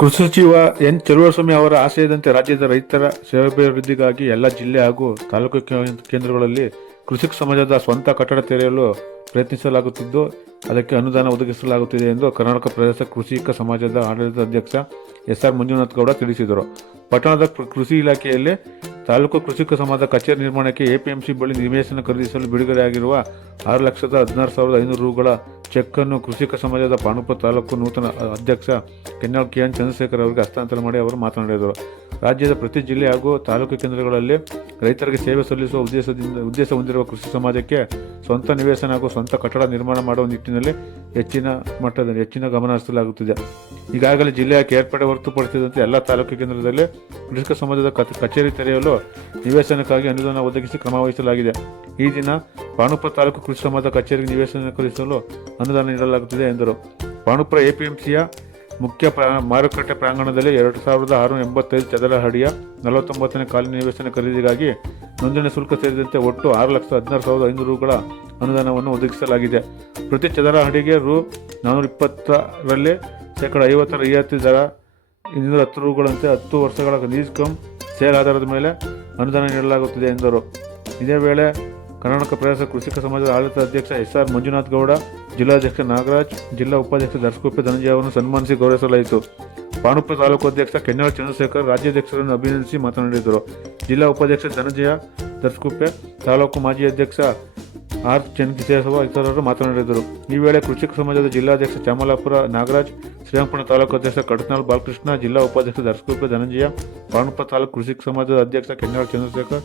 ಕೃಷಿ ಸಚಿವ ಎನ್ ಚಲುವಸ್ವಾಮಿ ಅವರ ಆಶಯದಂತೆ ರಾಜ್ಯದ ರೈತರ ಸೇವಾಭಿವೃದ್ಧಿಗಾಗಿ ಎಲ್ಲ ಜಿಲ್ಲೆ ಹಾಗೂ ತಾಲೂಕು ಕೇಂದ್ರಗಳಲ್ಲಿ ಕೃಷಿಕ ಸಮಾಜದ ಸ್ವಂತ ಕಟ್ಟಡ ತೆರೆಯಲು ಪ್ರಯತ್ನಿಸಲಾಗುತ್ತಿದ್ದು, ಅದಕ್ಕೆ ಅನುದಾನ ಒದಗಿಸಲಾಗುತ್ತಿದೆ ಎಂದು ಕರ್ನಾಟಕ ಪ್ರದೇಶ ಕೃಷಿಕ ಸಮಾಜದ ಆಡಳಿತ ಅಧ್ಯಕ್ಷ ಎಸ್ ಆರ್ ಮಂಜುನಾಥ್ ಗೌಡ ತಿಳಿಸಿದರು. ಪಟ್ಟಣದ ಕೃಷಿ ಇಲಾಖೆಯಲ್ಲಿ ತಾಲೂಕು ಕೃಷಿಕ ಸಮಾಜ ಕಚೇರಿ ನಿರ್ಮಾಣಕ್ಕೆ ಎಪಿಎಂಸಿ ಬಳಿ ನಿವೇಶನ ಖರೀದಿಸಲು ಬಿಡುಗಡೆಯಾಗಿರುವ ಆರು ಲಕ್ಷದ ಹದಿನಾರು ಸಾವಿರದ ಐನೂರು ರುಗಳ ಚೆಕ್ ಅನ್ನು ಕೃಷಿಕ ಸಮಾಜದ ಪಾಣುಪ ತಾಲೂಕು ನೂತನ ಅಧ್ಯಕ್ಷ ಕೆನ್ನಾಳ್ ಕೆ ಎನ್ ಚಂದ್ರಶೇಖರ್ ಅವರಿಗೆ ಹಸ್ತಾಂತರ ಮಾಡಿ ಅವರು ಮಾತನಾಡಿದರು. ರಾಜ್ಯದ ಪ್ರತಿ ಜಿಲ್ಲೆ ಹಾಗೂ ತಾಲೂಕು ಕೇಂದ್ರಗಳಲ್ಲಿ ರೈತರಿಗೆ ಸೇವೆ ಸಲ್ಲಿಸುವ ಉದ್ದೇಶದಿಂದ ಉದ್ದೇಶ ಹೊಂದಿರುವ ಕೃಷಿ ಸಮಾಜಕ್ಕೆ ಸ್ವಂತ ನಿವೇಶನ ಹಾಗೂ ಸ್ವಂತ ಕಟ್ಟಡ ನಿರ್ಮಾಣ ಮಾಡುವ ನಿಟ್ಟಿನಲ್ಲಿ ಹೆಚ್ಚಿನ ಮಟ್ಟದಲ್ಲಿ, ಹೆಚ್ಚಿನ ಗಮನ ಹರಿಸಲಾಗುತ್ತಿದೆ ಈಗಾಗಲೇ ಜಿಲ್ಲೆಯ ಕೇರ್ಪಡೆ ಹೊರತುಪಡಿಸಿದಂತೆ ಎಲ್ಲ ತಾಲೂಕು ಕೇಂದ್ರದಲ್ಲಿ ಕೃಷಿಕ ಸಮಾಜದ ಕಚ್- ಕಚೇರಿ ತೆರೆಯಲು ನಿವೇಶನಕ್ಕಾಗಿ ಅನುದಾನ ಒದಗಿಸಿ ಕ್ರಮ ವಹಿಸಲಾಗಿದೆ. ಈ ದಿನ ಪಾಣುಪುರ ತಾಲೂಕು ಕೃಷಿ ಸಮಾಜ ಕಚೇರಿಗೆ ನಿವೇಶನ ಕಲಿಸಲು ಅನುದಾನ ನೀಡಲಾಗುತ್ತಿದೆ ಎಂದರು. ಪಾಣುಪುರ ಎಪಿಎಂಸಿಯ ಮುಖ್ಯ ಪ್ರಾ, ಮಾರುಕಟ್ಟೆ ಪ್ರಾಂಗಣದಲ್ಲಿ ಎರಡು ಸಾವಿರದ ಆರುನೂರ ಎಂಬತ್ತೈದು ಚದರ ಅಡಿಯ ನಲವತ್ತೊಂಬತ್ತನೇ ಕಾಲಿನ ನಿವೇಶನ ಖರೀದಿಗಾಗಿ ನೋಂದಣಿ ಶುಲ್ಕ ಸೇರಿದಂತೆ ಒಟ್ಟು ಆರು ಲಕ್ಷದ ಹದಿನಾರು ಸಾವಿರದ ಐನೂರು ರೂಗಳ ಅನುದಾನವನ್ನು ಒದಗಿಸಲಾಗಿದೆ. ಪ್ರತಿ ಚದರ ಅಡಿಗೆ ರು ನಾನ್ನೂರ ಇಪ್ಪತ್ತರಲ್ಲಿ ಶೇಕಡ ಐವತ್ತರ ರಿಯಾಯಿತಿ ದರ ಇನ್ನೂರ ಹತ್ತು ರೂಗಳಂತೆ ಹತ್ತು ವರ್ಷಗಳ ಲೀಸ್ ಕಮ್ ಸೇಲ್ ಆಧಾರದ ಮೇಲೆ ಅನುದಾನ ನೀಡಲಾಗುತ್ತಿದೆ ಎಂದರು. ಇದೇ ವೇಳೆ ಕರ್ನಾಟಕ ಪ್ರದೇಶ ಕೃಷಿಕ ಸಮಾಜದ ಆಡಳಿತ ಅಧ್ಯಕ್ಷ ಎಸ್ ಆರ್ ಮಂಜುನಾಥ್ ಗೌಡ, ಜಿಲ್ಲಾಧ್ಯಕ್ಷ ನಾಗರಾಜ್, ಜಿಲ್ಲಾ ಉಪಾಧ್ಯಕ್ಷ ದರ್ಶಕುಪ್ಪೆ ಧನಂಜಯ ಅವರನ್ನು ಸನ್ಮಾನಿಸಿ ಗೌರವಿಸಲಾಯಿತು. ಪಾಣುಪ್ಪ ತಾಲೂಕು ಅಧ್ಯಕ್ಷ ಕೆನ್ನಾಳ ಚಂದ್ರಶೇಖರ್, ರಾಜ್ಯಾಧ್ಯಕ್ಷರನ್ನು ಅಭಿನಂದಿಸಿ ಮಾತನಾಡಿದರು. ಜಿಲ್ಲಾ ಉಪಾಧ್ಯಕ್ಷ ಧನಂಜಯ ದರ್ಶಕುಪ್ಪೆ ತಾಲೂಕು ಮಾಜಿ ಅಧ್ಯಕ್ಷ ಆರ್ ಚೆನ್ನಕೇಶವ ಇತರರು ಮಾತನಾಡಿದರು. ಈ ವೇಳೆ ಕೃಷಿಕ ಸಮಾಜದ ಜಿಲ್ಲಾಧ್ಯಕ್ಷ ಚಾಮಲಾಪುರ ನಾಗರಾಜ್ ಶ್ರೀರಂಗಪಟ್ಟಣ ತಾಲೂಕು ಅಧ್ಯಕ್ಷ ಕಡತ್ನಾಳ್ ಬಾಲಕೃಷ್ಣ, ಜಿಲ್ಲಾ ಉಪಾಧ್ಯಕ್ಷ ದರ್ಶಕುಪ್ಪೆ ಧನಂಜಯ ಪಾಣುಪ್ಪ ತಾಲೂಕು ಕೃಷಿಕ ಸಮಾಜದ ಅಧ್ಯಕ್ಷ ಕೆನ್ನಾಳ ಚಂದ್ರಶೇಖರ್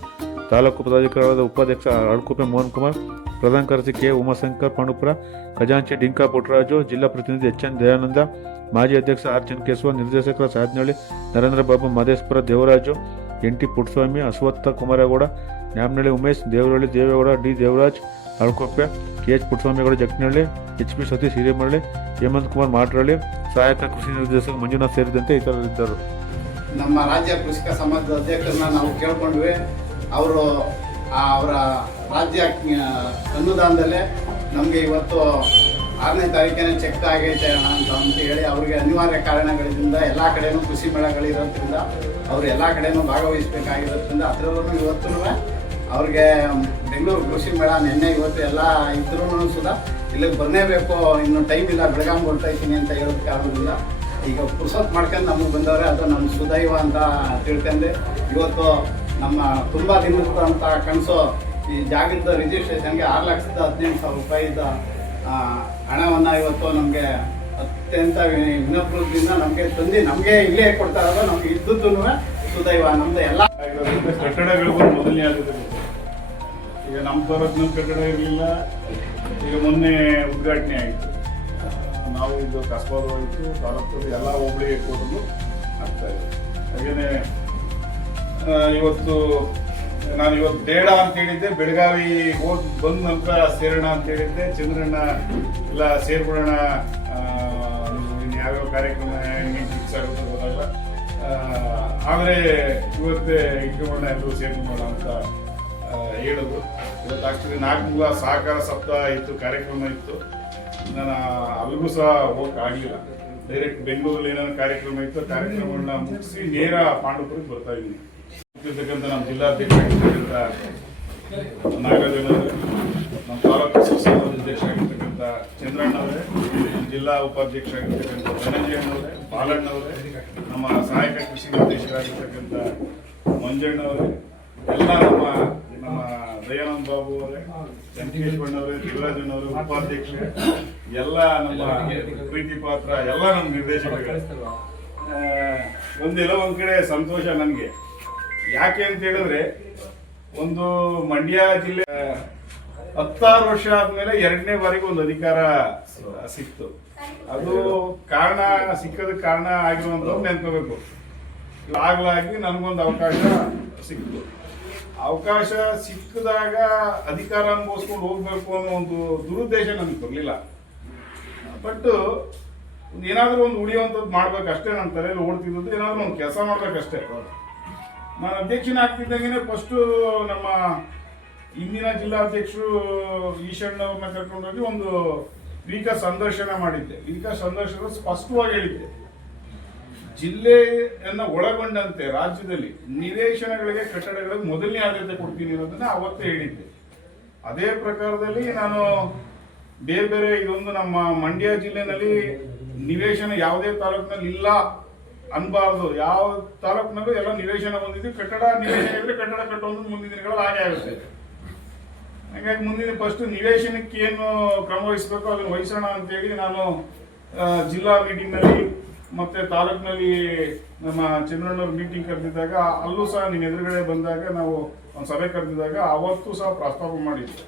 ತಾಲೂಕು ಪದಾಧಿಕಾರಿಗಳಾದ ಉಪಾಧ್ಯಕ್ಷ ಅಳ್ಕುಪೆ ಮೋಹನ್ ಕುಮಾರ್, ಪ್ರಧಾನ ಕಾರ್ಯದರ್ಶಿ ಕೆ ಉಮಾಶಂಕರ್ ಪಾಂಡುಪುರ, ಖಜಾಂಚಿ ಡಿಂಕಾ ಪುಟ್ಟರಾಜು, ಜಿಲ್ಲಾ ಪ್ರತಿನಿಧಿ ಎಚ್ ಎನ್ ದಯಾನಂದ, ಮಾಜಿ ಅಧ್ಯಕ್ಷ ಆರ್ ಚೆನ್ನಕೇಶವ ನಿರ್ದೇಶಕರ Sadhanahalli Narendra Babu Madeshwara Devaraju, N T Puttaswamy, Ashwath Kumaregowda, Nyamanahalli Umesh, Devarahalli Devegowda, D Devaraj, Alkoppe K H Puttaswamygowda Jakkanahalli H P Satish Hiremaralli Hemanth Kumar Matralli ಸಹಾಯಕ ಕೃಷಿ ನಿರ್ದೇಶಕ ಮಂಜುನಾಥ್ ಸೇರಿದಂತೆ ಇತರರಿದ್ದರು. ನಮ್ಮ ರಾಜ್ಯ ಕೃಷಿಕ ಸಮಾಜದ ಅಧ್ಯಕ್ಷರನ್ನ ನಾವು ಕೇಳ್ಕೊಂಡ್ವಿ. ಅವರು ಅವರ ರಾಜ್ಯ ಅನುದಾನದಲ್ಲೇ ನಮಗೆ ಇವತ್ತು ಆರನೇ ತಾರೀಕೇನೆ ಚೆಕ್ ಆಗೈತೆ ಅಣ್ಣ ಅಂತ ಅಂತ ಹೇಳಿ ಅವರಿಗೆ ಅನಿವಾರ್ಯ ಕಾರಣಗಳಿಂದ ಎಲ್ಲ ಕಡೆನೂ ಕೃಷಿ ಮೇಳಗಳಿರೋದ್ರಿಂದ ಅವರು ಎಲ್ಲ ಕಡೆನೂ ಭಾಗವಹಿಸಬೇಕಾಗಿರೋದ್ರಿಂದ ಅದರಲ್ಲೂ ಇವತ್ತು ಅವ್ರಿಗೆ ಬೆಂಗಳೂರು ಕೃಷಿ ಮೇಳ ನಿನ್ನೆ ಇವತ್ತು ಎಲ್ಲ ಇದ್ರೂ ಸುಧಾ ಇಲ್ಲಿಗೆ ಬರಲೇಬೇಕು, ಇನ್ನು ಟೈಮ್ ಇಲ್ಲ, ಬೆಳಗಾಂ ಬರ್ತಾ ಇದ್ದೀನಿ ಅಂತ ಹೇಳೋದಕ್ಕೆ ಕಾರಣದಿಂದ ಈಗ ಪುರ್ಸೊತ್ತು ಮಾಡ್ಕೊಂಡು ನಮಗೆ ಬಂದವ್ರೆ, ಅದು ನಮ್ಮ ಸುದೈವ ಅಂತ ತಿಳ್ಕೊಂಡೆ. ಇವತ್ತು ನಮ್ಮ ತುಂಬ ದಿನದ ಅಂತ ಕನಸು ಈ ಜಾಗದ ರಿಜಿಸ್ಟ್ರೇಷನ್ಗೆ ಆರು ಲಕ್ಷದ ಹದಿನೆಂಟು ಸಾವಿರ ರೂಪಾಯಿದ ಹಣವನ್ನು ಇವತ್ತು ನಮಗೆ ಅತ್ಯಂತ ವಿನಪ್ರದಿಂದ ನಮಗೆ ತಂದು ನಮಗೆ ಇಲ್ಲೇ ಕೊಡ್ತಾ ಇರೋದು, ನಮ್ಗೆ ಇದ್ದದ್ದು ಸುದೈವ, ನಮ್ದು ಎಲ್ಲ ಕಟ್ಟಡಗಳು ಮೊದಲನೇ ಆಗಿದೆ ಈಗ ನಮ್ಮ ಬರೋದ್ನ ಕಟ್ಟಡ ಇರಲಿಲ್ಲ ಈಗ ಮೊನ್ನೆ ಉದ್ಘಾಟನೆ ಆಯಿತು. ನಾವು ಇದು ಕಸ್ಬಾದ ಹೋಯಿತು ತಾಲೂಕು ಎಲ್ಲ ಹೋಬಳಿಗೆ ಕೊಡಲು ಆಗ್ತಾ ಇದೆ. ಹಾಗೇನೆ ಇವತ್ತು, ನಾನು ಇವತ್ತು ಬೇಡ ಅಂತ ಹೇಳಿದ್ದೆ, ಬೆಳಗಾವಿ ಹೋಗಿ ಬಂದ ನಂತರ ಸೇರೋಣ ಅಂತ ಹೇಳಿದ್ದೆ, ಚಂದ್ರಣ್ಣ ಎಲ್ಲ ಇನ್ನು ಯಾವ್ಯಾವ ಕಾರ್ಯಕ್ರಮ ಹೆಂಗೆ ಫಿಕ್ಸ್ ಆಗುತ್ತೆ ಗೊತ್ತಲ್ಲ ಆದರೆ ಇವತ್ತೇ ಇಟ್ಕೊಂಡ ಎಲ್ಲರೂ ಸೇರ್ಕೊಳ್ಳೋಣ ಅಂತ ಹೇಳಿದ್ರು. ಇವತ್ತು ಆಕ್ಚುಲಿ ನಾಲ್ಕು ಸಹಕಾರ ಸಪ್ತಾಹ ಇತ್ತು, ಕಾರ್ಯಕ್ರಮ ಇತ್ತು. ನಾನು ಅಲ್ಲಿಗೂ ಸಹ ಹೋಗಕ್ಕೆ ಆಗಲಿಲ್ಲ. ಡೈರೆಕ್ಟ್ ಬೆಂಗಳೂರಲ್ಲಿ ಏನಾದ್ರು ಕಾರ್ಯಕ್ರಮ ಇತ್ತು ಕಾರ್ಯಕ್ರಮಗಳನ್ನ ಮುಗಿಸಿ ನೇರ ಪಾಂಡವಪುರಕ್ಕೆ ಬರ್ತಾ ಇದ್ದೀನಿ. ಇರ್ತಕ್ಕಂಥ ನಮ್ಮ ಜಿಲ್ಲಾಧ್ಯಕ್ಷರಾಗಿರ್ತಕ್ಕಂಥ ನಾಗರಾಜನವರೇ, ನಮ್ಮ ತಾಲೂಕು ಸಂಸ್ಥಾನ ಅಧ್ಯಕ್ಷ ಆಗಿರ್ತಕ್ಕಂಥ ಚಂದ್ರಣ್ಣ ಅವರೇ ಜಿಲ್ಲಾ ಉಪಾಧ್ಯಕ್ಷ ಆಗಿರ್ತಕ್ಕಂಥ ಧನಂಜಯಣ್ಣವರೇ ಬಾಲಣ್ಣವರೇ ನಮ್ಮ ಸಹಾಯಕ ಕೃಷಿ ನಿರ್ದೇಶಕರಾಗಿರ್ತಕ್ಕಂಥ ಮಂಜಣ್ಣವರೇ ಎಲ್ಲ ನಮ್ಮ ನಮ್ಮ ದಯಾನಂದ ಬಾಬು ಅವರೇ ಚಂದ್ರೇಶ್ವಣ್ಣವರೇ ಶಿವರಾಜಣ್ಣವರು ಉಪಾಧ್ಯಕ್ಷ, ಎಲ್ಲ ನಮ್ಮ ಪ್ರೀತಿ ಪಾತ್ರ, ಎಲ್ಲ ನಮ್ಮ ನಿರ್ದೇಶಕರು ಒಂದೆಲ್ಲ, ಒಂದ್ ಕಡೆ ಸಂತೋಷ ನನಗೆ. ಯಾಕೆ ಅಂತ ಹೇಳಿದ್ರೆ, ಒಂದು ಮಂಡ್ಯ ಜಿಲ್ಲೆ ಹತ್ತಾರು ವರ್ಷ ಆದ್ಮೇಲೆ ಎರಡನೇ ಬಾರಿಗೆ ಒಂದು ಅಧಿಕಾರ ಸಿಕ್ತು. ಅದು ಕಾರಣ, ಸಿಕ್ಕದ ಕಾರಣ ಆಗಿರುವಂಥದ್ದು ನೆನ್ಕೋಬೇಕು. ಆಗ್ಲಾಗಿ ನನಗೊಂದು ಅವಕಾಶ ಸಿಕ್ತು. ಅವಕಾಶ ಸಿಕ್ಕಿದಾಗ ಅಧಿಕಾರ ಅನುಭವಿಸ್ಕೊಂಡು ಹೋಗ್ಬೇಕು ಅನ್ನೋ ಒಂದು ದುರುದ್ದೇಶ ನನಗೆ ಬರಲಿಲ್ಲ ಬಟ್ ಏನಾದರೂ ಒಂದು ಉಳಿಯುವಂಥದ್ದು ಮಾಡ್ಬೇಕಷ್ಟೇ ನನ್ನ ತಲೆಯಲ್ಲಿ ಓಡ್ತಿದ್ದು ಏನಾದರೂ ಒಂದು ಕೆಲಸ ಮಾಡ್ಬೇಕಷ್ಟೇ. ನಾನು ಅಧ್ಯಕ್ಷನ ಆಗ್ತಿದ್ದಂಗೆ ಫಸ್ಟು ನಮ್ಮ ಇಂದಿನ ಜಿಲ್ಲಾಧ್ಯಕ್ಷರು ಈಶಣ್ಣವ್ರನ್ನ ಕರ್ಕೊಂಡೋಗಿ ಒಂದು ವೀಕ ಸಂದರ್ಶನ ಮಾಡಿದ್ದೆ. ವೀಕ ಸಂದರ್ಶನ ಸ್ಪಷ್ಟವಾಗಿ ಹೇಳಿದ್ದೆ. ಜಿಲ್ಲೆಯನ್ನು ಒಳಗೊಂಡಂತೆ ರಾಜ್ಯದಲ್ಲಿ ನಿವೇಶನಗಳಿಗೆ ಕಟ್ಟಡಗಳಿಗೆ ಮೊದಲನೇ ಆದ್ಯತೆ ಕೊಡ್ತೀನಿ ಅನ್ನೋದನ್ನ ಅವತ್ತೇ ಹೇಳಿದ್ದೆ. ಅದೇ ಪ್ರಕಾರದಲ್ಲಿ ನಾನು ಬೇರೆ ಬೇರೆ ಇದೊಂದು ನಮ್ಮ ಮಂಡ್ಯ ಜಿಲ್ಲೆನಲ್ಲಿ ನಿವೇಶನ ಯಾವುದೇ ತಾಲೂಕಿನಲ್ಲಿ ಇಲ್ಲ ಅನ್ಬಾರ್ದು. ಯಾವ ತಾಲೂಕಿನಲ್ಲೂ ಎಲ್ಲ ನಿವೇಶನ ಹೊಂದಿದ್ದು ಕಟ್ಟಡ ನಿವೇಶನ ಇದ್ರೆ ಕಟ್ಟಡ ಕಟ್ಟೋದು ಮುಂದಿನ ದಿನಗಳಲ್ಲಿ ಹಾಗೆ ಆಗುತ್ತೆ. ಹಾಗಾಗಿ ಮುಂದಿನ ಫಸ್ಟ್ ನಿವೇಶನಕ್ಕೆ ಏನು ಕ್ರಮ ವಹಿಸಬೇಕು ಅದನ್ನು ವಹಿಸೋಣ ಅಂತೇಳಿ ನಾನು ಜಿಲ್ಲಾ ಮೀಟಿಂಗ್ನಲ್ಲಿ ಮತ್ತೆ ತಾಲೂಕಿನಲ್ಲಿ ನಮ್ಮ ಚಂದ್ರಣ್ಣವ್ರ ಮೀಟಿಂಗ್ ಕರೆದಿದ್ದಾಗ ಅಲ್ಲೂ ಸಹ ನಿಮ್ಮ ಎದುರುಗಡೆ ಬಂದಾಗ ನಾವು ಒಂದು ಸಭೆ ಕರೆದಿದ್ದಾಗ ಅವತ್ತು ಸಹ ಪ್ರಸ್ತಾಪ ಮಾಡಿದ್ವಿ.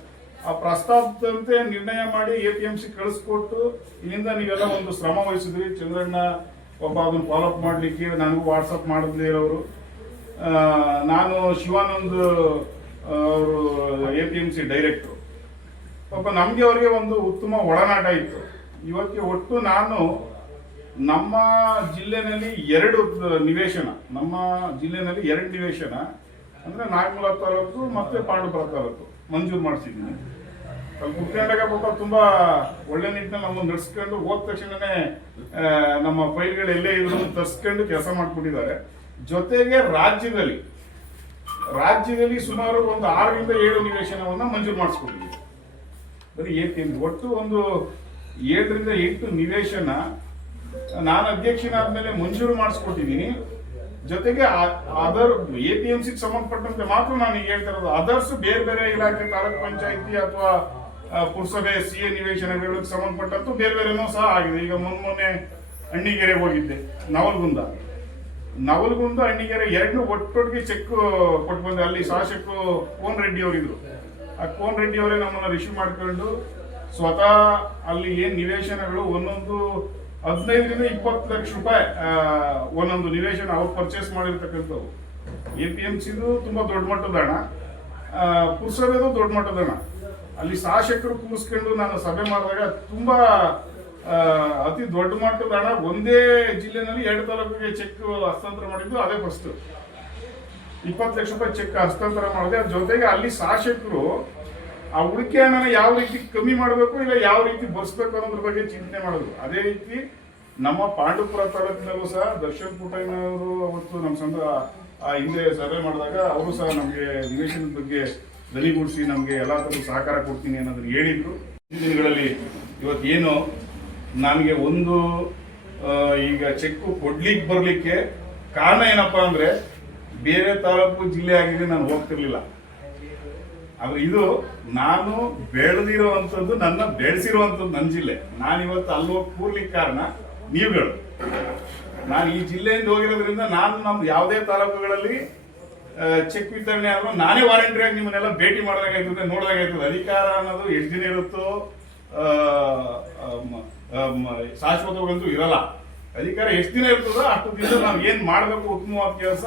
ಆ ಪ್ರಸ್ತಾಪದಂತೆ ನಿರ್ಣಯ ಮಾಡಿ ಎ ಪಿ ಎಂ ಸಿ ಕಳಿಸ್ಕೊಟ್ಟು ಇಲ್ಲಿಂದ ನೀವೆಲ್ಲ ಒಂದು ಶ್ರಮ ವಹಿಸಿದ್ರಿ. ಚಂದ್ರಣ್ಣ ಒಬ್ಬ ಅದನ್ನು ಫಾಲೋಅಪ್ ಮಾಡಲಿಕ್ಕೆ ನನಗೂ ವಾಟ್ಸಪ್ ಮಾಡಿದ್ಲೇ ಆ, ನಾನು ಶಿವಾನಂದ್ ಅವರು A P M C director ಪಾಪ ನಮಗೆ ಅವರಿಗೆ ಒಂದು ಉತ್ತಮ ಒಡನಾಟ ಇತ್ತು. ಇವತ್ತಿಗೆ ಒಟ್ಟು ನಾನು ನಮ್ಮ ಜಿಲ್ಲೆನಲ್ಲಿ ಎರಡು ನಿವೇಶನ ನಮ್ಮ ಜಿಲ್ಲೆನಲ್ಲಿ ಎರಡು ನಿವೇಶನ. ಅಂದ್ರೆ ನಾಗಮೂಲ ತಾಲೂಕು ಮತ್ತು ಪಾಂಡುಪುರ ತಾಲೂಕು. ಮಂಜೂರು ಮಾಡಿಸಿದ್ದೀನಿ. ಕುತ್ಕೊಂಡಾಗ ಪಾಪ ತುಂಬಾ ಒಳ್ಳೆ ನಿಟ್ಟಿನಲ್ಲಿ ನಮ್ಮನ್ನು ನಡೆಸ್ಕೊಂಡು ಹೋದ ತಕ್ಷಣನೇ ನಮ್ಮ ಫೈಲ್ಗಳು ಎಲ್ಲೇ ಇದ್ರು ತರ್ಸ್ಕೊಂಡು ಕೆಲಸ ಮಾಡ್ಕೊಂಡಿದ್ದಾರೆ ಜೊತೆಗೆ ರಾಜ್ಯದಲ್ಲಿ ರಾಜ್ಯದಲ್ಲಿ ಸುಮಾರು ಒಂದು ಆರರಿಂದ ಏಳು ನಿವೇಶನವನ್ನ ಮಂಜೂರು ಮಾಡಿಸ್ಕೊಂಡಿದ್ದೀವಿ. ಬರೀ ಏಕೆ ಒಟ್ಟು ಒಂದು ಏಳರಿಂದ ಎಂಟು ನಿವೇಶನ ನಾನು ಅಧ್ಯಕ್ಷನಾದ್ಮೇಲೆ ಮಂಜೂರು ಮಾಡಿಸ್ಕೊಟ್ಟಿದ್ದೀನಿ. ಜೊತೆಗೆ ಅದರ್, ಎ ಪಿ ಎಂ ಸಿಗೆ ಸಂಬಂಧಪಟ್ಟಂತೆ ಮಾತ್ರ ನಾನು ಹೇಳ್ತಾ ಇರೋದು, ಅದರ್ಸ್ ಬೇರೆ ಬೇರೆ ಇಲಾಖೆ ತಾಲೂಕ್ ಪಂಚಾಯತಿ ಅಥವಾ ಪುರಸಭೆ ಸಿ ಎ ನಿವೇಶನಗಳಿಗೆ ಸಂಬಂಧಪಟ್ಟಂತೂ ಬೇರೆ ಬೇರೆನೂ ಸಹ ಆಗಿದೆ. ಈಗ ಮೊನ್ನೆ ಅಣ್ಣಿಗೆರೆ ಹೋಗಿದ್ದೆ, ನವಲ್ಗುಂದ. ನವಲ್ಗುಂದ ಅಣ್ಣಿಗೆರೆ ಎರಡು ಒಟ್ಟೊಟ್ಟಿಗೆ ಚೆಕ್ ಕೊಟ್ಟು ಬಂದೆ. ಅಲ್ಲಿ ಶಾಸಕರು ಕೋನ್ ರೆಡ್ಡಿ ಅವರಿದ್ರು. ಆ ಕೋನ್ ರೆಡ್ಡಿ ಅವರೇ ನಮ್ಮನ್ನು ರಿಸೀವ್ ಮಾಡ್ಕೊಂಡು ಸ್ವತಃ ಅಲ್ಲಿ ಏನ್ ನಿವೇಶನಗಳು, ಒಂದೊಂದು ಹದಿನೈದರಿಂದ ಇಪ್ಪತ್ತು ಲಕ್ಷ ರೂಪಾಯಿ ಒಂದೊಂದು ನಿವೇಶನ ಅವ್ರು ಪರ್ಚೇಸ್ ಮಾಡಿರ್ತಕ್ಕಂಥವು ಎ ಪಿ ಎಂ ಸಿದು ತುಂಬಾ ದೊಡ್ಡ ಮಟ್ಟದ ಹಣ. ಪುರಸಭೆದು ದೊಡ್ಡ ಮಟ್ಟದ ಹಣ. ಅಲ್ಲಿ ಶಾಸಕರು ಕೂರಿಸ್ಕೊಂಡು ನಾನು ಸಭೆ ಮಾಡಿದಾಗ ತುಂಬಾ ಅತಿ ದೊಡ್ಡ ಮಟ್ಟದ ಹಣ ಒಂದೇ ಜಿಲ್ಲೆನಲ್ಲಿ ಎರಡು ತಾಲೂಕಿಗೆ ಚೆಕ್ ಹಸ್ತಾಂತರ ಮಾಡಿದ್ದು ಅದೇ ಫಸ್ಟ್ ಇಪ್ಪತ್ತು ಲಕ್ಷ ರೂಪಾಯಿ ಚೆಕ್ ಹಸ್ತಾಂತರ ಮಾಡಿದೆ. ಅದ್ರ ಜೊತೆಗೆ ಅಲ್ಲಿ ಶಾಸಕರು ಆ ಉಳಿಕೆ ಹಣನ ಯಾವ ರೀತಿ ಕಮ್ಮಿ ಮಾಡಬೇಕು ಇಲ್ಲ ಯಾವ ರೀತಿ ಬರ್ಸ್ಬೇಕು ಅನ್ನೋದ್ರ ಬಗ್ಗೆ ಚಿಂತನೆ ಮಾಡೋದು ಅದೇ ರೀತಿ ನಮ್ಮ ಪಾಂಡುಪುರ ತಾಲೂಕಿನಲ್ಲೂ ಸಹ ದರ್ಶನ್ ಪುಟ್ಟಣ್ಣವರು ಅವತ್ತು ನಮ್ಮ ಆ, ಹಿಂದೆ ಸರ್ವೆ ಮಾಡಿದಾಗ ಅವರು ಸಹ ನಮಗೆ ನಿವೇಶನದ ಬಗ್ಗೆ ದನಿಗೂಡಿಸಿ ನಮಗೆ ಎಲ್ಲ ಸಹಕಾರ ಕೊಡ್ತೀನಿ ಅನ್ನೋದನ್ನು ಹೇಳಿದ್ರು. ಈ ದಿನಗಳಲ್ಲಿ ಇವತ್ತೇನು ನನಗೆ ಒಂದು ಈಗ ಚೆಕ್ ಕೊಡ್ಲಿಕ್ಕೆ ಬರಲಿಕ್ಕೆ ಕಾರಣ ಏನಪ್ಪಾ ಅಂದ್ರೆ ಬೇರೆ ತಾಲೂಕು ಜಿಲ್ಲೆ ಆಗಿದೆ ನಾನು ಹೋಗ್ತಿರ್ಲಿಲ್ಲ. ಆದ್ರೆ ಇದು ನಾನು ಬೆಳೆದಿರುವಂಥದ್ದು ನನ್ನ ಬೆಳೆಸಿರುವಂಥದ್ದು ನನ್ನ ಜಿಲ್ಲೆ. ನಾನು ಇವತ್ತು ಅಲ್ಲಿ ಹೋಗಿ ಕೂರ್ಲಿಕ್ಕೆ ಕಾರಣ ನೀವುಗಳು. ನಾನು ಈ ಜಿಲ್ಲೆಯಿಂದ ಹೋಗಿರೋದ್ರಿಂದ ನಾನು ನಮ್ಮ ಯಾವುದೇ ತಾಲೂಕುಗಳಲ್ಲಿ ಚೆಕ್ ವಿತರಣೆ ಆದರೂ ನಾನೇ ವಾರಂಟಿಯಾಗಿ ನಿಮ್ಮನ್ನೆಲ್ಲ ಭೇಟಿ ನೋಡಿದಾಗ ಆಯ್ತದೆ ಅಧಿಕಾರ ಅನ್ನೋದು ಎಷ್ಟು ದಿನ ಇರುತ್ತೋ ಶಾಶ್ವತವಾಗಂತೂ ಇರಲ್ಲ. ಅಧಿಕಾರ ಎಷ್ಟು ದಿನ ಇರ್ತದೋ ಅಷ್ಟು ದಿನ ನಾವು ಏನು ಮಾಡಬೇಕು ಉತ್ತಮವಾದ ಕೆಲಸ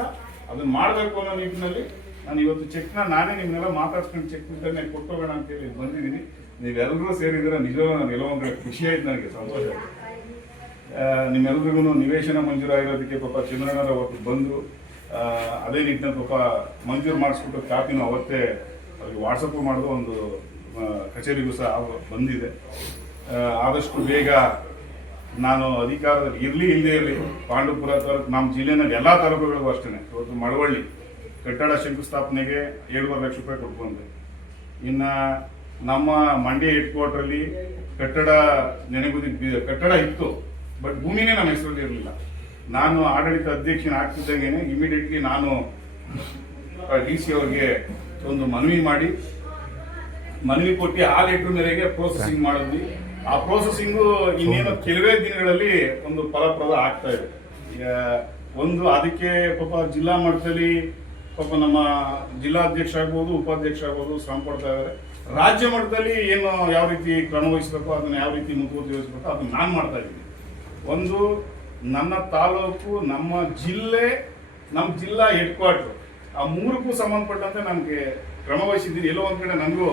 ಅದನ್ನ ಮಾಡಬೇಕು ಅನ್ನೋ ನಿಟ್ಟಿನಲ್ಲಿ ನಾನು ಇವತ್ತು ಚೆಕ್ನ ನಾನೇ ನಿಮ್ಮನ್ನೆಲ್ಲ ಮಾತಾಡ್ಸ್ಕೊಂಡು ಚೆಕ್ ವಿತರಣೆ ಕೊಟ್ಟೋಗೋಣ ಅಂತೇಳಿ ಬಂದಿದ್ದೀನಿ. ನೀವೆಲ್ಲರೂ ಸೇರಿದ್ರೆ ನಿಜವೂ ನನಗೆ ಎಲ್ಲೋ ಒಂದು ಖುಷಿ ಆಯ್ತು ನನಗೆ ಸಂತೋಷ. ಆಯ್ತು ನಿಮ್ಮೆಲ್ರಿಗೂ ನಿವೇಶನ ಮಂಜೂರಾಗಿರೋದಕ್ಕೆ ಪಾಪ ಚಂದ್ರಣ್ಣರ ಅವತ್ತು ಬಂದು ಆ, ಅದೇ ನಿಟ್ಟಿನ ಪಾಪ ಮಂಜೂರು ಮಾಡಿಸ್ಬಿಟ್ಟು ಕಾಪಿನ ಅವತ್ತೇ ಅವ್ರಿಗೆ ವಾಟ್ಸಪ್ ಮಾಡೋದು ಒಂದು ಕಚೇರಿಗೂ ಸಹ ಬಂದಿದೆ. ಆದಷ್ಟು ಬೇಗ ನಾನು ಅಧಿಕಾರದಲ್ಲಿ ಇರಲಿ ಇಲ್ಲದೇ ಇರಲಿ, ಪಾಂಡುಪುರ ತಾಲೂಕು, ನಮ್ಮ ಜಿಲ್ಲೆನಲ್ಲಿ ಎಲ್ಲ ತಾಲೂಕುಗಳಿಗೂ ಅಷ್ಟೇ ಇವತ್ತು ಮಳವಳ್ಳಿ, ಕಟ್ಟಡ ಶಂಕುಸ್ಥಾಪನೆಗೆ ಏಳುವರೆ ಲಕ್ಷ ರೂಪಾಯಿ ಇನ್ನು ಇನ್ನ ನಮ್ಮ ಮಂಡ್ಯ ಹೆಡ್ ಕ್ವಾರ್ಟರಲ್ಲಿ ಕಟ್ಟಡ ನೆನೆಗುದಿ ಕಟ್ಟಡ ಇತ್ತು, ಬಟ್ ಭೂಮಿನೇ ನಮ್ಮ ಹೆಸರಲ್ಲಿ ಇರಲಿಲ್ಲ. ನಾನು ಆಡಳಿತ ಅಧ್ಯಕ್ಷನ ಆಗ್ತಿದ್ದಂಗೆ ಇಮಿಡಿಯೇಟ್ಲಿ ನಾನು ಡಿ ಸಿ ಅವ್ರಿಗೆ ಒಂದು ಮನವಿ ಮಾಡಿ. ಮನವಿ ಕೊಟ್ಟು ಆ ಲೆಟರ್ ಮೇರೆಗೆ ಪ್ರೋಸೆಸಿಂಗ್ ಮಾಡಿದ್ವಿ. ಆ ಪ್ರೋಸೆಸಿಂಗು ಇನ್ನೇನು ಕೆಲವೇ ದಿನಗಳಲ್ಲಿ ಒಂದು ಫಲಪ್ರದ ಆಗ್ತಾ ಇದೆ. ಈಗ ಒಂದು ಅದಕ್ಕೆ ಪಾಪ ಜಿಲ್ಲಾ ಮಟ್ಟದಲ್ಲಿ ಪಾಪ ನಮ್ಮ ಜಿಲ್ಲಾಧ್ಯಕ್ಷ ಆಗ್ಬೋದು ಉಪಾಧ್ಯಕ್ಷ ಆಗ್ಬೋದು ಶ್ರಮ ಪಡ್ತಾ ಇದ್ದಾರೆ. ರಾಜ್ಯ ಮಟ್ಟದಲ್ಲಿ ಏನು ಯಾವ ರೀತಿ ಕ್ರಮ ವಹಿಸಬೇಕು ಅದನ್ನ ಯಾವ ರೀತಿ ಮುತುವರ್ಜಿ ವಹಿಸ್ಬೇಕು ಅದನ್ನ ನಾನು ಮಾಡ್ತಾ ಇದ್ದೀನಿ. ಒಂದು ನನ್ನ ತಾಲೂಕು, ನಮ್ಮ ಜಿಲ್ಲೆ, ನಮ್ಮ ಜಿಲ್ಲಾ ಹೆಡ್ ಕ್ವಾರ್ಟರ್ ಆ ಮೂರಕ್ಕೂ ಸಂಬಂಧಪಟ್ಟಂತೆ ನನಗೆ ಕ್ರಮ ವಹಿಸಿದ್ದೀನಿ ಎಲ್ಲೋ ಒಂದ್ ಕಡೆ ನನಗೂ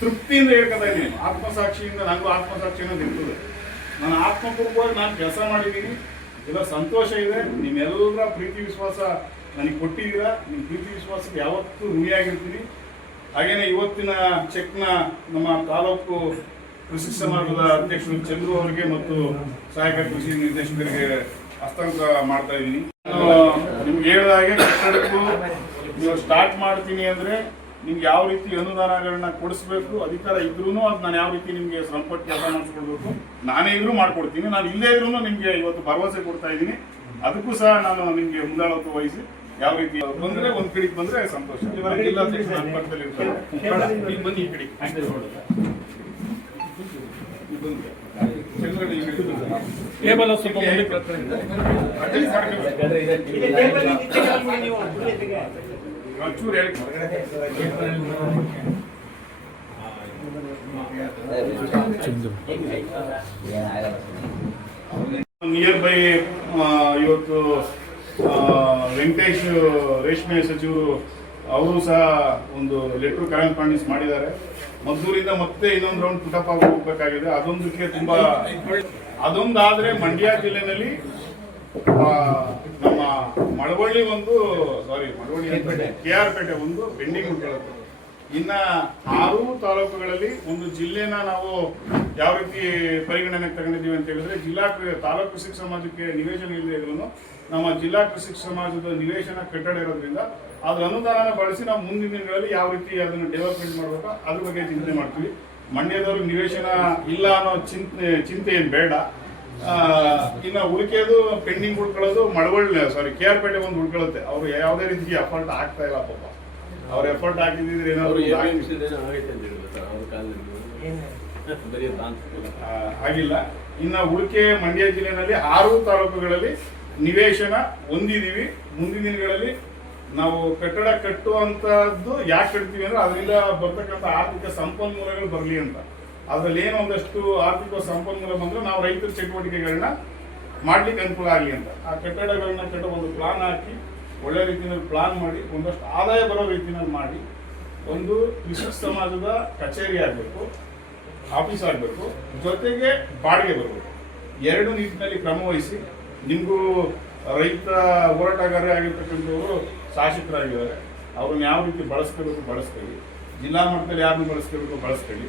ತೃಪ್ತಿಯಿಂದ ಹೇಳ್ಕೊತಾ ಇದ್ದೀನಿ. ಆತ್ಮಸಾಕ್ಷಿಯಿಂದ ನನಗೂ ಆತ್ಮಸಾಕ್ಷಿ ಅನ್ನೋದು ಇರ್ತದೆ ನಾನು ಆತ್ಮಪೂರ್ವವಾಗಿ ನಾನು ಕೆಲಸ ಮಾಡಿದ್ದೀನಿ. ಎಲ್ಲ ಸಂತೋಷ ಇದೆ. ನಿಮ್ಮೆಲ್ಲರ ಪ್ರೀತಿ ವಿಶ್ವಾಸ ನನಗೆ ಕೊಟ್ಟಿದ್ದೀರಾ. ನಿಮ್ಮ ಪ್ರೀತಿ ವಿಶ್ವಾಸಕ್ಕೆ ಯಾವತ್ತೂ ಋಣಿಯಾಗಿರ್ತೀನಿ. ಹಾಗೆಯೇ ಇವತ್ತಿನ ಚೆಕ್ನ ನಮ್ಮ ತಾಲೂಕು ಕೃಷಿ ಸಮಾಜದ ಅಧ್ಯಕ್ಷರು ಚಂದ್ರು ಅವರಿಗೆ ಮತ್ತು ಸಹಾಯಕ ಕೃಷಿ ನಿರ್ದೇಶಕರಿಗೆ ಹಸ್ತಾಂತರ ಮಾಡ್ತಾ ಇದ್ದೀನಿ. ನಿಮ್ಗೆ ಹೇಳಿದ ಹಾಗೆ ಕಟ್ಟಡಕ್ಕೂ ನೀವು ಸ್ಟಾರ್ಟ್ ಮಾಡ್ತೀನಿ ಅಂದ್ರೆ ನಿಮ್ಗೆ ಯಾವ ರೀತಿ ಅನುದಾನಗಳನ್ನ ಕೊಡಿಸ್ಬೇಕು ಅಧಿಕಾರ ಇದ್ರೂ ಅದು ನಾನು ಯಾವ ರೀತಿ ನಿಮ್ಗೆ ಶ್ರಮಪಟ್ಟು ಕೆಲಸ ಮಾಡಿಸ್ಕೊಡ್ಬೇಕು ನಾನೇ ಇದ್ರೂ ಮಾಡ್ಕೊಡ್ತೀನಿ. ನಾನು ಇಲ್ಲೇ ಇದ್ರೂ ನಿಮ್ಗೆ ಇವತ್ತು ಭರವಸೆ ಕೊಡ್ತಾ ಇದ್ದೀನಿ. ಅದಕ್ಕೂ ಸಹ ನಾನು ನಿಮ್ಗೆ ಮುಂದಾಳತ್ವ ವಹಿಸಿ ಯಾವ ರೀತಿ ಬಂದ್ರೆ ಒಂದ್ ಕಡೆಗೆ ಬಂದ್ರೆ ಸಂತೋಷ. ಜಿಲ್ಲಾಧ್ಯಕ್ಷ ಇರ್ತಾರೆ ಈಗ ಬನ್ನಿ ಈ ಕಡೆಗೆ ಈಗ ಬನ್ನಿ. ಚಂದ್ರಣ್ಣ ಈ ಕಡೆಗೆ ಬನ್ನಿ. ಕೇಬಲ್ ಸ್ವಲ್ಪ ನಿಯರ್ ಬೈ ಇವತ್ತು ವೆಂಕಟೇಶ್ ರೇಷ್ಮೆ ಸಚಿವರು ಅವರು ಸಹ ಒಂದು ಲೆಟರ್ ಕರೆಸ್ಪಾಂಡೆನ್ಸ್ ಮಾಡಿದ್ದಾರೆ. ಮದ್ದೂರಿಂದ ಮತ್ತೆ ಇನ್ನೊಂದು ರೌಂಡ್ ಪುಟಪ್ ಆಗಿ ಹೋಗ್ಬೇಕಾಗಿದೆ. ಅದೊಂದಕ್ಕೆ ತುಂಬಾ ಅದೊಂದಾದ್ರೆ ಮಂಡ್ಯ ಜಿಲ್ಲೆನಲ್ಲಿ ನಮ್ಮ ಮಳವಳ್ಳಿ ಒಂದು ಸಾರಿ ಮಳವಳ್ಳಿ ಕೆ ಆರ್ ಪೇಟೆ ಒಂದು ಪೆಂಡಿಂಗ್ ಉಂಟಾಗುತ್ತೆ ಇನ್ನ ಆರು ತಾಲೂಕುಗಳಲ್ಲಿ ಒಂದು ಜಿಲ್ಲೆನ ನಾವು ಯಾವ ರೀತಿ ಪರಿಗಣನೆಗೆ ತಗೊಂಡಿದ್ದೀವಿ ಅಂತ ಹೇಳಿದ್ರೆ, ಜಿಲ್ಲಾ ತಾಲೂಕು ಕೃಷಿ ಸಮಾಜಕ್ಕೆ ನಿವೇಶನ ಇಲ್ಲದೆ ಇದ್ರು ನಮ್ಮ ಜಿಲ್ಲಾ ಕೃಷಿ ಸಮಾಜದ ನಿವೇಶನ ಕಟ್ಟಡ ಇರೋದ್ರಿಂದ ಅದ್ರ ಅನುದಾನ ಬಳಸಿ ನಾವು ಮುಂದಿನ ದಿನಗಳಲ್ಲಿ ಯಾವ ರೀತಿ ಅದನ್ನು ಡೆವಲಪ್ಮೆಂಟ್ ಮಾಡಬೇಕು ಅದ್ರ ಬಗ್ಗೆ ಚಿಂತನೆ ಮಾಡ್ತೀವಿ. ಮಂಡ್ಯದವ್ರಿಗೆ ನಿವೇಶನ ಇಲ್ಲ ಅನ್ನೋ ಚಿಂತೆ ಚಿಂತೆ ಏನು ಬೇಡ. ಇನ್ನು ಉಳಿಕೆದು ಪೆಂಡಿಂಗ್ ಉಳ್ಕೊಳ್ಳೋದು ಮಳವಳ್ಳಿ ಸಾರಿ ಕೆ ಆರ್ ಪೇಟೆ ಒಂದು ಉಳ್ಕೊಳ್ಳುತ್ತೆ ಅವ್ರು ಯಾವುದೇ ರೀತಿ ಎಫರ್ಟ್ ಆಗ್ತಾ ಇಲ್ಲ ಪಾಪ. ಅವ್ರ ಎಫರ್ಟ್ ಹಾಕಿದ್ರೆ ಏನಾದ್ರು ಆಗಿಲ್ಲ ಇನ್ನ ಉಳಿಕೆ ಮಂಡ್ಯ ಜಿಲ್ಲೆನಲ್ಲಿ ಆರು ತಾಲೂಕುಗಳಲ್ಲಿ ನಿವೇಶನ ಹೊಂದಿದೀವಿ. ಮುಂದಿನ ದಿನಗಳಲ್ಲಿ ನಾವು ಕಟ್ಟಡ ಕಟ್ಟುವಂತದ್ದು ಯಾಕೆ ಕಟ್ತೀವಿ ಅಂದ್ರೆ ಅದರಿಂದ ಬರ್ತಕ್ಕಂಥ ಆರ್ಥಿಕ ಸಂಪನ್ಮೂಲಗಳು ಬರಲಿ ಅಂತ. ಅದ್ರಲ್ಲಿ ಏನೋ ಒಂದಷ್ಟು ಆರ್ಥಿಕ ಸಂಪನ್ಮೂಲ ಬಂದ್ರೆ ನಾವು ರೈತರ ಚಟುವಟಿಕೆಗಳನ್ನ ಮಾಡ್ಲಿಕ್ಕೆ ಅನುಕೂಲ ಆಗಲಿ ಅಂತ. ಆ ಕಟ್ಟಡಗಳನ್ನ ಕಟ್ಟೋ ಒಂದು ಪ್ಲಾನ್ ಹಾಕಿ, ಒಳ್ಳೆ ರೀತಿಯಲ್ಲಿ ಪ್ಲಾನ್ ಮಾಡಿ, ಒಂದಷ್ಟು ಆದಾಯ ಬರೋ ರೀತಿಯಲ್ಲಿ ಮಾಡಿ, ಒಂದು ಕೃಷಿ ಸಮಾಜದ ಕಚೇರಿ ಆಗಬೇಕು, ಆಫೀಸ್ ಆಗಬೇಕು, ಜೊತೆಗೆ ಬಾಡಿಗೆ ಬರಬೇಕು. ಎರಡು ನಿಟ್ಟಿನಲ್ಲಿ ಕ್ರಮವಹಿಸಿ ನಿಮಗೂ ರೈತ ಹೋರಾಟಗಾರರೇ ಆಗಿರ್ತಕ್ಕಂಥವರು ಶಾಸಕರಾಗಿದ್ದಾರೆ. ಅವ್ರನ್ನ ಯಾವ ರೀತಿ ಬಳಸ್ಕೋಬೇಕು ಬಳಸ್ಕೊಳ್ಳಿ. ಜಿಲ್ಲಾ ಮಟ್ಟದಲ್ಲಿ ಯಾರನ್ನು ಬಳಸ್ಕೋಬೇಕು ಬಳಸ್ಕೊಳ್ಳಿ.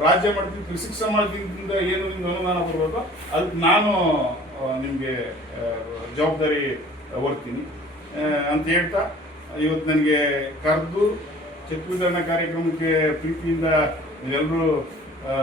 ರಾಜ್ಯ ಮಟ್ಟದಲ್ಲಿ ಕೃಷಿ ಸಮಾಜದಿಂದ ಏನು ನಿಮ್ಗೆ ಅನುದಾನ ಬರ್ಬೋದು ಅದಕ್ಕೆ ನಾನು ನಿಮಗೆ ಜವಾಬ್ದಾರಿ ಹೊರ್ತೀನಿ. ಅಂತ ಹೇಳ್ತಾ ಇವತ್ತು ನನಗೆ ಕರೆದು ಚೆಕ್ ವಿತರಣಾ ಕಾರ್ಯಕ್ರಮಕ್ಕೆ ಪ್ರೀತಿಯಿಂದ ನೀವೆಲ್ಲರೂ ಆ,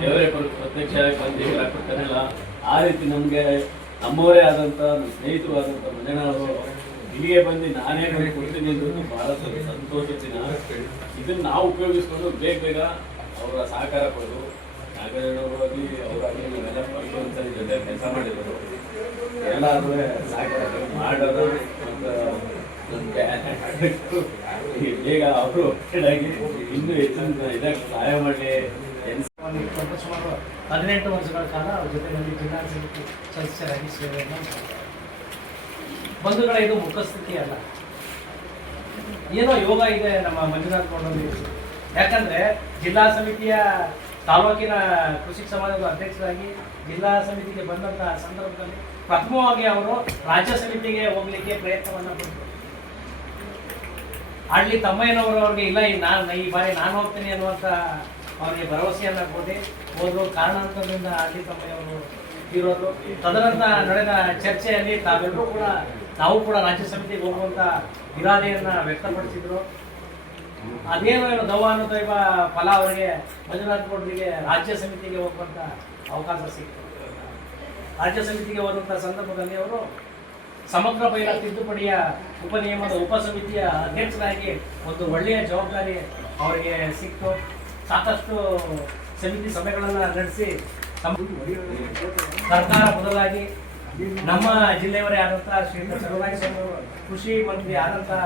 ದೇವರೇ ಪ್ರ- ಪ್ರತ್ಯಕ್ಷ ಬಂದು ಕೊಡ್ತಾರಲ್ಲ ಆ ರೀತಿ ನಮಗೆ ನಮ್ಮವರೇ ನಮ್ಮ ಸ್ನೇಹಿತರು ಆದಂತ ಮನೆಯವರು ಇಲ್ಲಿಗೆ ಬಂದು ನಾನೇ ನಿಮ್ಗೆ ಕೊಡ್ತೀನಿ ಅಂತ ಬಹಳ ಸಂತೋಷ ದಿನ ಇದನ್ನ ನಾವು ಉಪಯೋಗಿಸ್ಕೊಂಡು ಬೇಗ ಬೇಗ ಅವರ ಸಹಕಾರ ಕೊಡೋದು ನಾಗರಾಜನವರಾಗಲಿ ಅವರಾಗಿ ನಾವೆಲ್ಲ ಒಂದ್ಸರಿ ಜೊತೆ ಕೆಲಸ ಮಾಡಿದ್ರು ಎಲ್ಲಾದ್ರೂ ಮಾಡೋದು ಈಗ ಅವರು ಒಟ್ಟಾಗಿ ಇನ್ನೂ ಹೆಚ್ಚಿನ ಇದಕ್ಕೆ ಸಹಾಯ ಮಾಡಲಿ. ಒಂದು ಸುಮಾರು ಹದಿನೆಂಟು ವರ್ಷಗಳ ಕಾಲ ಅವ್ರ ಜೊತೆಯಲ್ಲಿ ಜಿಲ್ಲಾ ಸಮಿತಿ ಸದಸ್ಯರಾಗಿ ಸೇವೆಯನ್ನು. ಬಂಧುಗಳ ಇದು ಮುಖಸ್ಥಿತಿ ಅಲ್ಲ. ಏನೋ ಯೋಗ ಇದೆ ನಮ್ಮ ಮಂಜುನಾಥ್ ಕೊಂಡಲ್ಲಿ ಯಾಕಂದ್ರೆ ಜಿಲ್ಲಾ ಸಮಿತಿಯ ತಾಲೂಕಿನ ಕೃಷಿ ಸಮಾಜದ ಅಧ್ಯಕ್ಷರಾಗಿ ಜಿಲ್ಲಾ ಸಮಿತಿಗೆ ಬಂದಂತಹ ಸಂದರ್ಭದಲ್ಲಿ ಪ್ರಥಮವಾಗಿ ಅವರು ರಾಜ್ಯ ಸಮಿತಿಗೆ ಹೋಗ್ಲಿಕ್ಕೆ ಪ್ರಯತ್ನವನ್ನು ಪಡ್ತಾರೆ ಅಲ್ಲಿ ತಮ್ಮಯ್ಯನವರು ಅವ್ರಿಗೆ, ಇಲ್ಲ ನಾನು ಈ ಬಾರಿ ನಾನು ಹೋಗ್ತೀನಿ ಅನ್ನುವಂಥ ಅವರಿಗೆ ಭರವಸೆಯನ್ನ ಕೊಡಿ. ಹೋದ್ರು ಕಾರಣಾಂತರದಿಂದ ಅಲ್ಲಿ ತಮ್ಮಯ್ಯವರು ಇರೋದು. ತದನಂತರ ನಡೆದ ಚರ್ಚೆಯಲ್ಲಿ ತಾವೆಲ್ಲರೂ ಕೂಡ ನಾವು ಕೂಡ ರಾಜ್ಯ ಸಮಿತಿಗೆ ಹೋಗುವಂತ ಇರಾದೆಯನ್ನ ವ್ಯಕ್ತಪಡಿಸಿದ್ರು. ಅದೇನೋ ಅನ್ನೋ ದೈವ ಫಲ ಅವರಿಗೆ ಮಂಜುನಾಥ್ ಗೌಡರಿಗೆ ರಾಜ್ಯ ಸಮಿತಿಗೆ ಹೋಗುವಂಥ ಅವಕಾಶ ಸಿಕ್ತು. ರಾಜ್ಯ ಸಮಿತಿಗೆ ಹೋದಂಥ ಸಂದರ್ಭದಲ್ಲಿ ಅವರು ಸಮಗ್ರ ಬೈಲ ತಿದ್ದುಪಡಿಯ ಉಪನಿಯಮದ ಉಪಸಮಿತಿಯ ಅಧ್ಯಕ್ಷರಾಗಿ ಒಂದು ಒಳ್ಳೆಯ ಜವಾಬ್ದಾರಿ ಅವರಿಗೆ ಸಿಕ್ತು. ಸಾಕಷ್ಟು ಸಮಿತಿ ಸಭೆಗಳನ್ನು ನಡೆಸಿ ಸರ್ಕಾರ ಬದಲಾಗಿ ನಮ್ಮ ಜಿಲ್ಲೆಯವರೇ ಶ್ರೀಮಂತ ಚಲುವರಾಯ ಕೃಷಿ ಮಂತ್ರಿ ಆದಂತಹ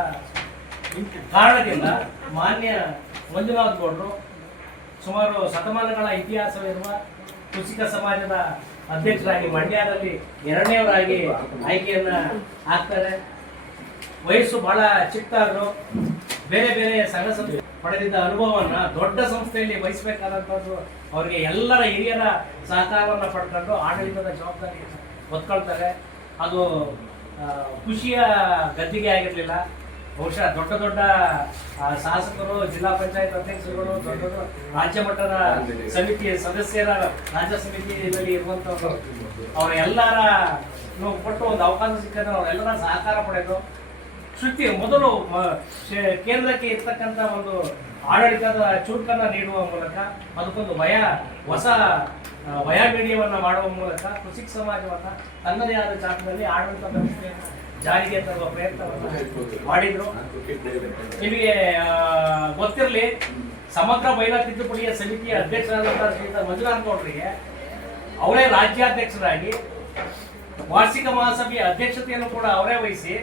ಕಾರಣದಿಂದ ಮಾನ್ಯ ಮಂಜುನಾಥ್ ಗೌಡರು ಸುಮಾರು ಶತಮಾನಗಳ ಇತಿಹಾಸವಿರುವ ಕೃಷಿಕ ಸಮಾಜದ ಅಧ್ಯಕ್ಷರಾಗಿ ಮಂಡ್ಯದಲ್ಲಿ ಎರಡನೇವರಾಗಿ ಆಯ್ಕೆಯನ್ನ ಹಾಕ್ತಾರೆ. ವಯಸ್ಸು ಬಹಳ ಚಿಕ್ಕದಾದ್ರು ಬೇರೆ ಬೇರೆ ಸಂಘ ಸಂಸ್ಥೆ ಪಡೆದಿದ್ದ ಅನುಭವವನ್ನ ದೊಡ್ಡ ಸಂಸ್ಥೆಯಲ್ಲಿ ವಹಿಸಬೇಕಾದಂಥದ್ದು ಅವರಿಗೆ ಎಲ್ಲರ ಹಿರಿಯರ ಸಹಕಾರವನ್ನು ಪಡ್ಕೊಂಡು ಆಡಳಿತದ ಜವಾಬ್ದಾರಿ ಹೊತ್ಕೊಳ್ತಾರೆ. ಅದು ಖುಷಿಯ ಗದ್ದಿಗೆ ಆಗಿರಲಿಲ್ಲ. ಬಹುಶಃ ದೊಡ್ಡ ದೊಡ್ಡ ಶಾಸಕರು ಜಿಲ್ಲಾ ಪಂಚಾಯತ್ ಅಧ್ಯಕ್ಷರುಗಳು ದೊಡ್ಡ ದೊಡ್ಡ ರಾಜ್ಯ ಮಟ್ಟದ ಸಮಿತಿ ಸದಸ್ಯರ ರಾಜ್ಯ ಸಮಿತಿಯಲ್ಲಿ ಇರುವಂತವ್ರು ಅವರೆಲ್ಲರ ಕೊಟ್ಟು ಒಂದು ಅವಕಾಶ ಸಿಕ್ಕಂದ್ರೆ ಅವರೆಲ್ಲರ ಸಹಕಾರ ಪಡೆದು ಶ್ರುತಿ ಮೊದಲು ಕೇಂದ್ರಕ್ಕೆ ಇರ್ತಕ್ಕಂಥ ಒಂದು ಆಡಳಿತದ ಚುರುಕನ್ನ ನೀಡುವ ಮೂಲಕ ಅದಕ್ಕೊಂದು ವಯ ಹೊಸ ಆ, ವಯ ಮಾಡುವ ಮೂಲಕ ಕೃಷಿ ಸಮಾಜವನ್ನು ತನ್ನದೇ ಆದ ಜಾಗದಲ್ಲಿ ಆಡಳಿತ ವ್ಯವಸ್ಥೆಯನ್ನು ಜಾರಿಗೆ ತರುವ ಪ್ರಯತ್ನವನ್ನು ಮಾಡಿದ್ರು. ನಿಮಗೆ ಗೊತ್ತಿರಲಿ, ಸಮಗ್ರ ಮಹಿಳಾ ತಿದ್ದುಪಡಿಯ ಸಮಿತಿಯ ಅಧ್ಯಕ್ಷರಾದಂತಹ ಶ್ರೀಯುತ ಮಂಜುನಾಥ್ ಗೌಡರಿಗೆ ಅವರೇ ರಾಜ್ಯಾಧ್ಯಕ್ಷರಾಗಿ, ವಾರ್ಷಿಕ ಮಹಾಸಭೆಯ ಅಧ್ಯಕ್ಷತೆಯನ್ನು ಕೂಡ ಅವರೇ ವಹಿಸಿ,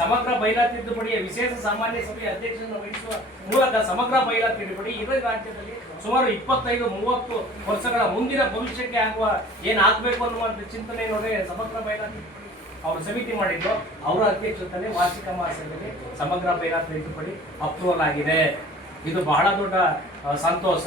ಸಮಗ್ರ ಮಹಿಳಾ ತಿದ್ದುಪಡಿಯ ವಿಶೇಷ ಸಾಮಾನ್ಯ ಸಭೆಯ ಅಧ್ಯಕ್ಷರನ್ನು ವಹಿಸುವ ಮೂಲಕ ಸಮಗ್ರ ಮಹಿಳಾ ತಿದ್ದುಪಡಿ ಇಡೀ ರಾಜ್ಯದಲ್ಲಿ ಸುಮಾರು ಇಪ್ಪತ್ತೈದು, ಮೂವತ್ತು ವರ್ಷಗಳ ಮುಂದಿನ ಭವಿಷ್ಯಕ್ಕೆ ಆಗುವ ಏನಾಗಬೇಕು ಅನ್ನುವಂಥ ಚಿಂತನೆ ನೋಡಿ ಸಮಗ್ರ ಮಹಿಳಾ ತಿದ್ದುಪಡಿ ಅವರು ಸಮಿತಿ ಮಾಡಿದ್ರು ಅವರ ಅಧ್ಯಕ್ಷತೆ ವಾರ್ಷಿಕ ಮಹಾಸಭೆಯಲ್ಲಿ ಸಮಗ್ರ ಬೈಲಾ ತಿದ್ದುಪಡಿ ಅಪ್ರೂವಲ್ ಆಗಿದೆ. ಇದು ಬಹಳ ದೊಡ್ಡ ಸಂತೋಷ.